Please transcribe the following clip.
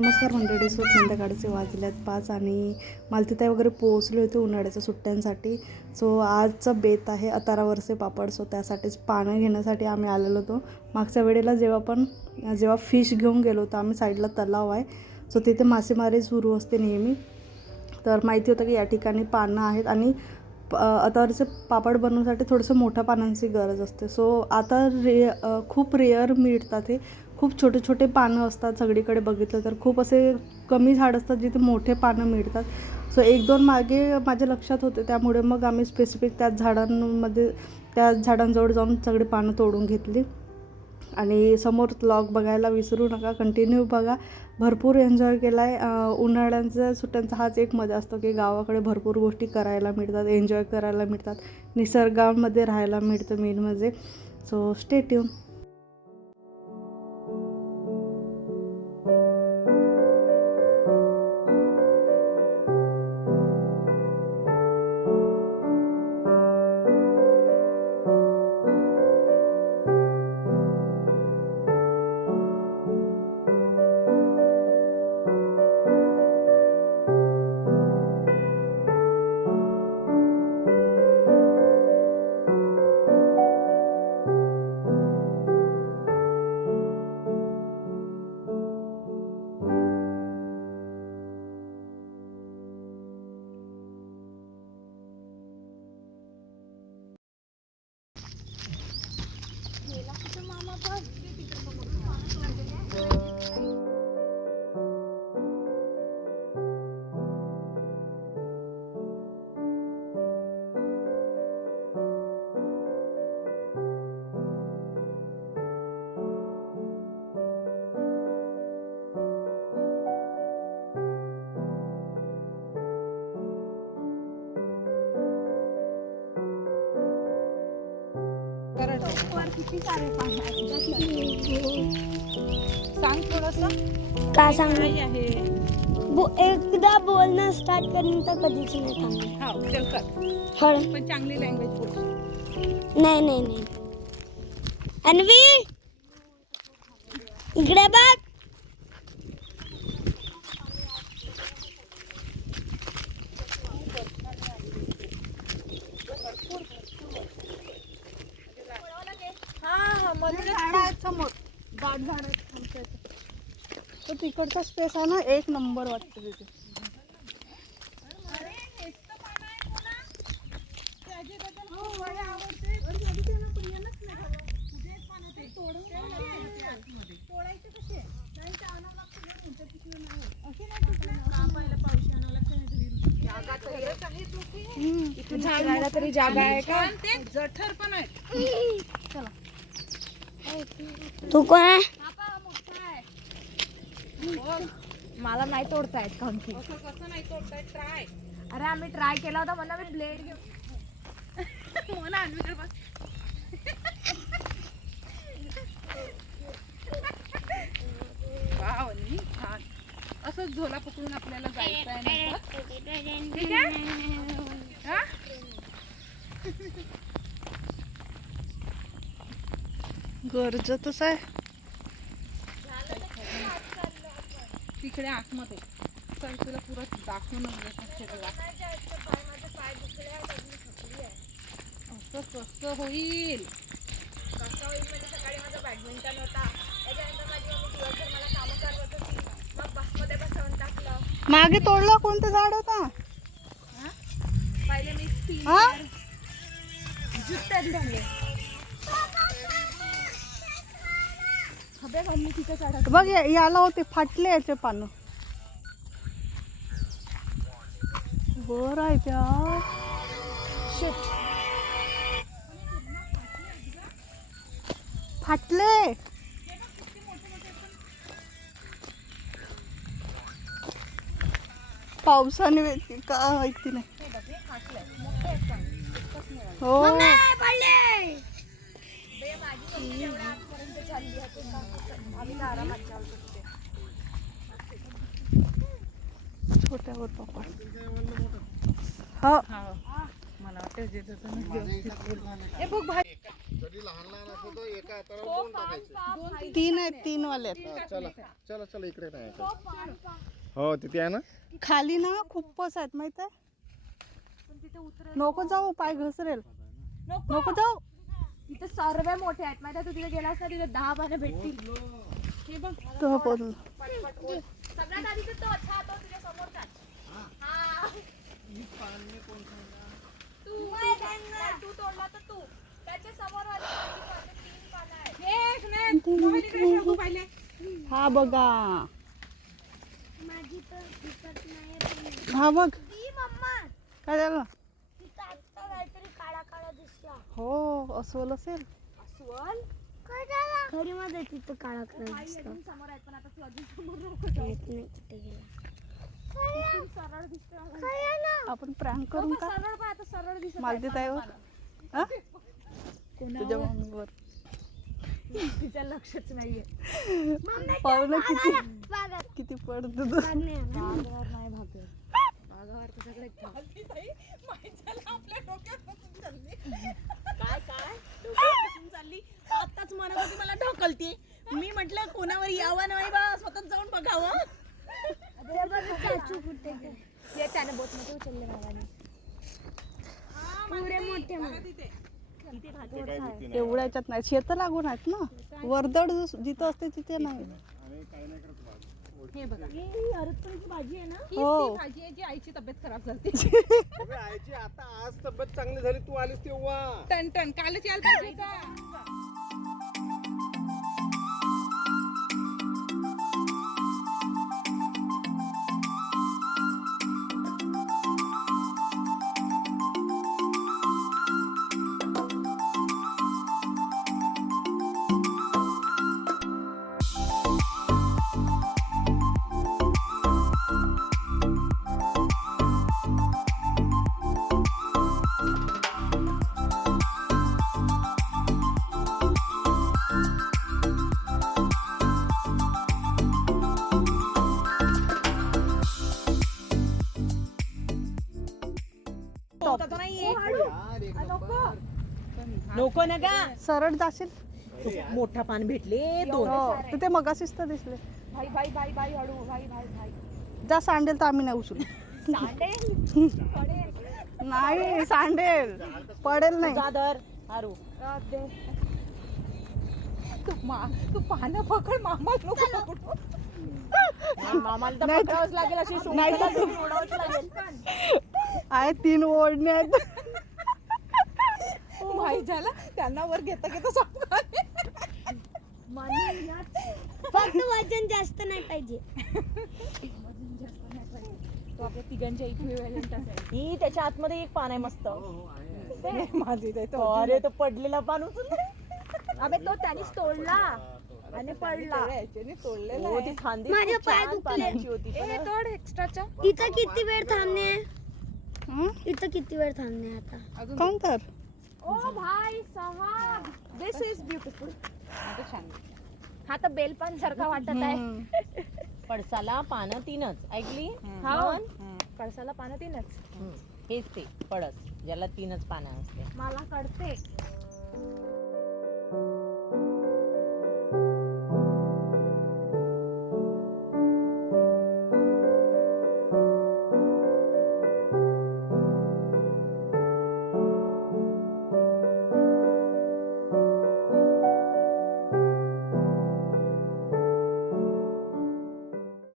नमस्कार मंडळी सो संध्याकाळचे वाजल्यात पाच आणि मालतीताई वगैरे पोहोचले होते उन्हाळ्याच्या सुट्ट्यांसाठी. सो आजचा बेत आहे अतारावरचे पापड. सो त्यासाठीच पानं घेण्यासाठी आम्ही आलेलो होतो. मागच्या वेळेला जेव्हा पण जेव्हा फिश घेऊन गेलो होतो आम्ही साईडला तलाव आहे. सो तिथे मासेमारी सुरू असते नेहमी. तर माहिती होतं की या ठिकाणी पानं आहेत आणि प- पापड बनवण्यासाठी थोडंसं मोठ्या पानांची गरज असते. सो आता रे खूप रेअर मिळतात हे. खूप छोटे छोटे पानं असतात सगळीकडे बघितलं तर. खूप असे कमी झाड असतात जिथे मोठे पानं मिळतात. सो एक दोन मागे माझ्या लक्षात होते. त्यामुळे मग आम्ही स्पेसिफिक त्याच झाडांमध्ये त्या झाडांजवळ जाऊन सगळी पानं तोडून घेतली. आणि समोर ब्लॉग बघायला विसरू नका कंटिन्यू बघा. भरपूर एन्जॉय केला आहे उन्हाळ्यांचा सुट्ट्यांचा हाच एक मजा असतो की गावाकडे भरपूर गोष्टी करायला मिळतात एन्जॉय करायला मिळतात. निसर्गामध्ये राहायला मिळतं मेन म्हणजे. सो स्टे ट्यून सांग थोडस. काय सांगू काय आहे. बो एकदा बोलणं स्टार्ट करून तर कधीच नाही थांबणार. हा चल कर. हळ पण चांगली लँग्वेज बोल नाही नाही नाही. अन्वी! इकडे बघ. हा झाडं आहेत समोर. दाट झाड आहेत आमच्या इथे. तो तिकडचा स्पेस आहे ना एक नंबर वाटतं तिथे. झाडाला तरी जागा आहे का? जठर पण आहे तू कोण आहे? मला नाही तोडता येत काऊन की असं कसं नाही तोडताय ट्राय अरे आम्ही ट्राय केला होता म्हणून मी ब्लेड घेऊन ना अन्वीकडे बघ वाव अन्वी छान. असंच झोला पकडून आपल्याला जायचं आहे नंतर ठीक आहे? गरजतच आहे तिकडे आतमध्ये. चल तुला पुरं. असं कसं होईल? कसं होईल म्हणजे सकाळी माझं बॅडमिंटन होता. त्याच्यानंतर माझी मम्मी दिवसभर मला कामं करत होती. मग बसमध्ये बसवून टाकलं. मागे तोडला कोणतं झाड होता? पहिले मी हा? जुत्त्यात झाले बघ याला होते फाटले याचे पानं. बर आहे त्या. फाटले. पावसाने का ऐकते नाही. हो छोट्यावर पापड हो हा मला वाटतं तीन आहेत तीन वाले आहेत. चला चला चला इकडे नाही. हो तिथे आहे ना? खाली ना खूपच आहेत माहीत आहे? नको जाऊ पाय घसरेल. नको जाऊ. तिथे सर्व मोठे आहेत. माहिती तू तिथे गेलास ना तिथे दहा पानं भेटतील. हे बघ. तो पण सगळ्यात आधी तर तो अच्छा तो तुझ्या समोरचा हा. तू. तू तोडला तर तू. त्याच्यासमोर वाली पहिली पानं, तीन पानं आहेत. हे नाही, मोबाईल इकडे ठेव, पाहिले. हा बघा. माझी तर दिसत नाही हा बघ. ती मम्मा. काय झालं तिथं आत्ता काहीतरी काळा काळा दिसला हो अस्वल असेल. अस्वल? खरी मध्ये तिथं काळा काळा दिसला समोर आहेत पण आता तू अजून समोर नाही कुठे गेला. सरळ दिसतोय आपण प्रँक करू का? सरळ पाय आता सरळ दिसत मालती ताईवर हा? तुझ्या मम्मीवर. तिच्या लक्षच नाहीये. पाहुणं किती किती पडत नाही भागत. भागावर तर सगळे आपल्या डोक्यात बसून चालली. काय काय? चालली. आताच म्हणत होती मला ढकलती. मी म्हटलं कोणावर यावं नाही बा स्वतः जाऊन बघावं. चाचू कुठे त्याने बोटमध्ये उचलले भावाने पुरे मोठे एवढ्या याच्यात नाही. शेत लागून आहेत ना. वर्दळ जिथं असते तिथे नाही. हे बघा. भाजी आहे ना? हीच हो. ती भाजी आहे जी आईची तब्येत खराब झाली. अबे, आईची आता आज तब्येत चांगली झाली तू आलीस तेव्हा. टन टन. कालच यायला पाहिजे का नको. ना गा. सरळ जाशील? मोठा पान भेटले दोन. हो. तिथे मगाशीच तर दिसले. भाई भाई भाई भाई हळू भाई भाई भाई. जा सांडेल तर आम्ही नाही उचलू. नाही सांडेल. पडेल नाही. दादर हारू तू मा तू पानं पकड मामा नको पकडू. मामाला तर लागेल अशी लागेल. आहे तीन ओढणे आहेत. ओ भाई झाला. त्यांना वर घेता घेता फक्त वजन जास्त नाही पाहिजे. तो आपल्या तिघांच्या इक्विव्हॅलंट असेल ही त्याच्या आतमध्ये एक पान आहे मस्त. माझी ताई तो अरे तो पडलेला पान उचल अबे तो त्यानेच तोडला. आणि पडला. तोडलेला हो माझे खूप पाय दुखले. होती तोड एक्स्ट्राच्या. इथं किती वेळ थांबणे हं? इथं किती वेळ थांबणे आता? कोण तर ओ भाई सहा दिस इज ब्युटिफुल आता छान हा तर बेलपान सारखा वाटत आहे. पडसाला पानं तीनच. ऐकली? हा? कळसाला पानं तीनच. हम्म. हेच ते पडस ज्याला तीनच पानं असते. मला कळते.